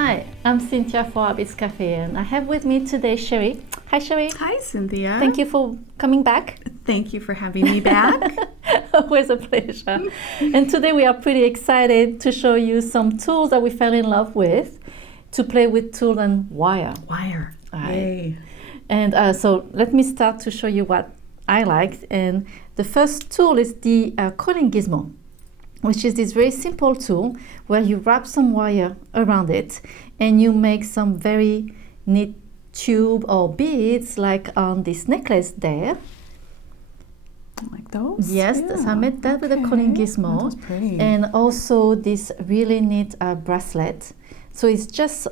Hi, I'm Cynthia for Artbeads Cafe, and I have with me today Cheri. Hi, Cheri. Hi, Cynthia. Thank you for coming back. Thank you for having me back. Always a pleasure. And today we are pretty excited to show you some tools that we fell in love with to play with tool and wire. Wire. Right. Yay. And so let me start to show you what I liked. And the first tool is the Coiling gizmo, which is this very simple tool where you wrap some wire around it and you make some very neat tube or beads like on this necklace there. Like those? Yes, Yeah. so I made that with a Coiling gizmo. That's pretty. And also this really neat bracelet. So it's just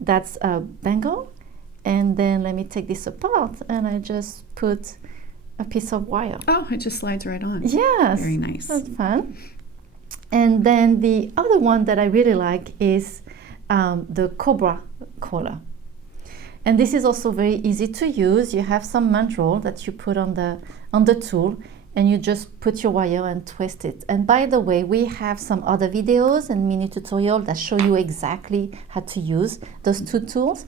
that's a bangle. And then let me take this apart and I just put a piece of wire. Oh, it just slides right on. Yes. Very nice. That's fun. And then the other one that I really like is the Cobra collar. And this is also very easy to use. You have some mandrel that you put on the tool and you just put your wire and twist it. And by the way, we have some other videos and mini tutorials that show you exactly how to use those two tools.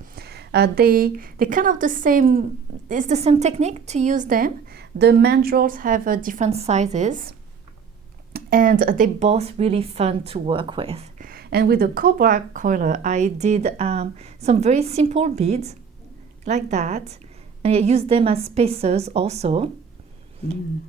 They kind of the same, it's the same technique to use them. The mandrels have different sizes and they're both really fun to work with. And with the Cobra collar, I did some very simple beads like that. And I used them as spacers also.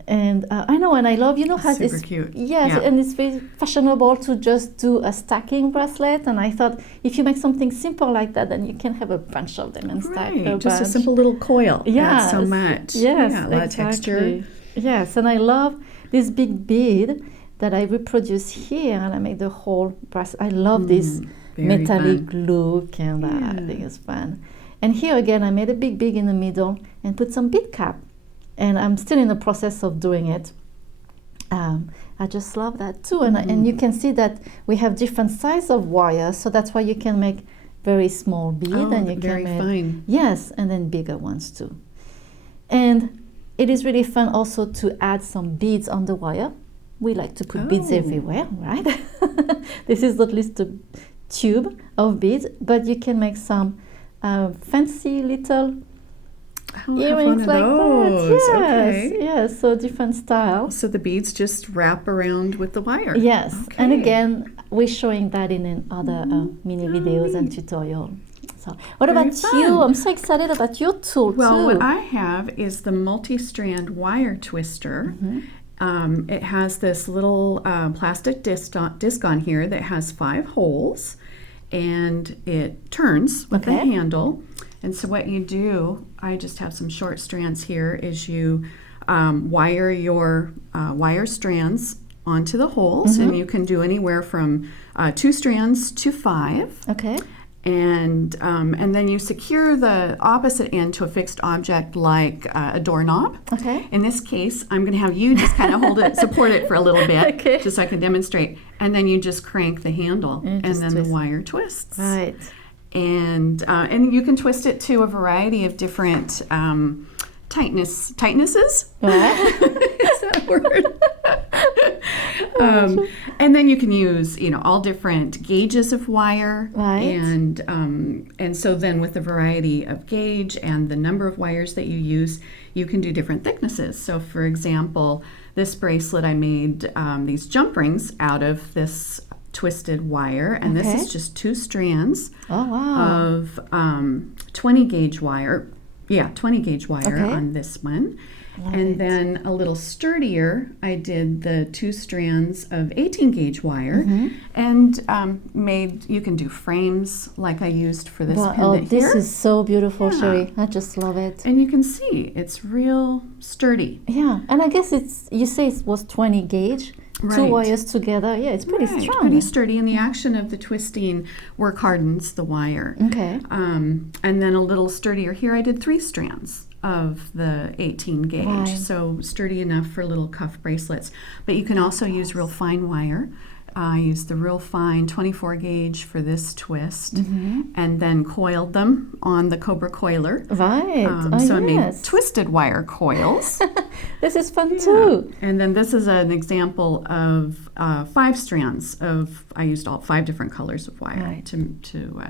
And I know, and I love, how Super it's cute. Yes, Yeah. and it's very fashionable to just do a stacking bracelet. And I thought if you make something simple like that, then you can have a bunch of them and stack a Right. Just a bunch. simple little coil. Yes, Adds so much. Yes, Yeah, a lot of texture. exactly. Yes, and I love this big bead that I reproduce here, and I make the whole bracelet. I love this very metallic fun. look, and I think it's fun. And here again, I made a big in the middle and put some bead cap. And I'm still in the process of doing it. I just love that too. And you can see that we have different size of wire, so that's why you can make very small bead and you very can make fine. yes, and then bigger ones too. And it is really fun also to add some beads on the wire. We like to put beads everywhere, right? This is at least a tube of beads, but you can make some fancy little earrings like that. Yes, Okay. yes. So different styles. So the beads just wrap around with the wire. Yes, and Okay. again, we're showing that in other mini videos and tutorial. So, what Very about fun. you? I'm so excited about your tool Well, too. what I have is the multi-strand wire twister. It has this little plastic disc on here that has 5 holes, and it turns with a Okay. handle. And so what you do, I just have some short strands here, is you wire your wire strands onto the holes, and you can do anywhere from 2 strands to 5. Okay. And then you secure the opposite end to a fixed object like a doorknob. Okay. In this case, I'm going to have you just kind of hold it, support it for a little bit, Okay. just so I can demonstrate. And then you just crank the handle, And and just then twist. the wire twists. Right. And you can twist it to a variety of different tightnesses. Right. Is that a word? And then you can use, all different gauges of wire, Right. and so then with the variety of gauge and the number of wires that you use, you can do different thicknesses. So, for example, this bracelet I made these jump rings out of this twisted wire, and this Okay. is just 2 strands Oh wow. of 20 gauge wire. Yeah, 20 gauge wire Okay. on this one. Right. And then a little sturdier, I did the 2 strands of 18 gauge wire, and you can do frames like I used for this Wow, pendant this here. is so beautiful, Yeah. Cheri. I just love it. And you can see it's real sturdy. Yeah, and I guess you say it was 20 gauge, 2 Right. wires together. Yeah, it's pretty Right, strong. pretty sturdy, and the action of the twisting work hardens the wire. Okay. And then a little sturdier here, I did 3 strands of the 18 gauge, Right. so sturdy enough for little cuff bracelets. But you can also use real fine wire I used the real fine 24 gauge for this twist, and then coiled them on the Cobra coiler. Right. So I made twisted wire coils. This is fun too. And then this is an example of 5 strands of, I used all 5 different colors of wire to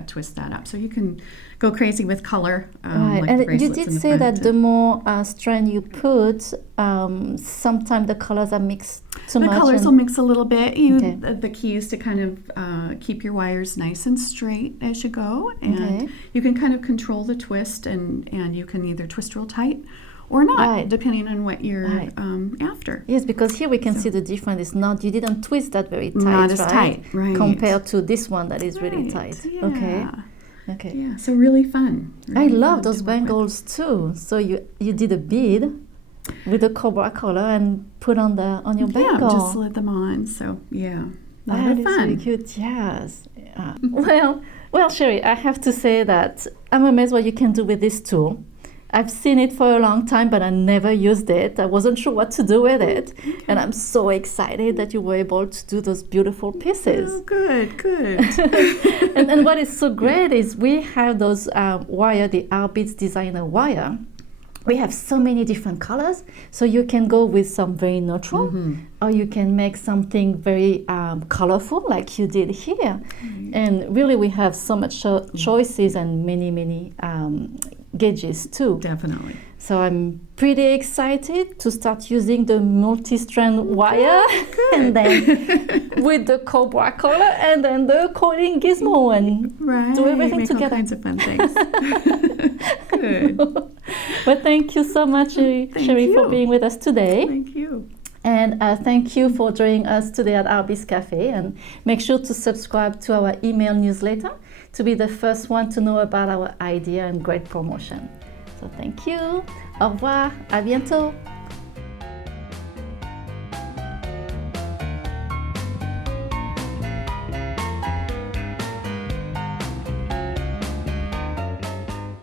twist that up. So you can go crazy with color. Right. Like And you did say that the more strand you put, sometimes the colors are mixed too much. The colors will mix a little bit. The key is to kind of keep your wires nice and straight as you go. And you can kind of control the twist, and you can either twist real tight or not, depending on what you're after. Yes, because here we can see the difference. It's not, you didn't twist that very tight, not as tight, right? Compared to this one that is really tight. Yeah. Okay. Yeah, so really fun. Really I love fun those to work with. bangles too. So you did a bead with a Cobra collar and put on your bangle. Yeah, just slid them on. So yeah, that is fun. really cute. Yes. Well, Cheri, I have to say that I'm amazed what you can do with this tool. I've seen it for a long time, but I never used it. I wasn't sure what to do with it. Okay. And I'm so excited that you were able to do those beautiful pieces. Oh, good. and what is so great is we have those wire, the Artbeads designer wire. We have so many different colors, so you can go with some very neutral, or you can make something very colorful like you did here. And really we have so much choices and many gauges too. Definitely. So I'm pretty excited to start using the multi-strand wire and then with the Cobra collar and then the coiling gizmo and do everything make together. All kinds of fun things. Good. But thank you so much, Cheri, for being with us today. Thank you. And thank you for joining us today at Artbeads Cafe. And make sure to subscribe to our email newsletter to be the first one to know about our idea and great promotion. So thank you. Au revoir. À bientôt.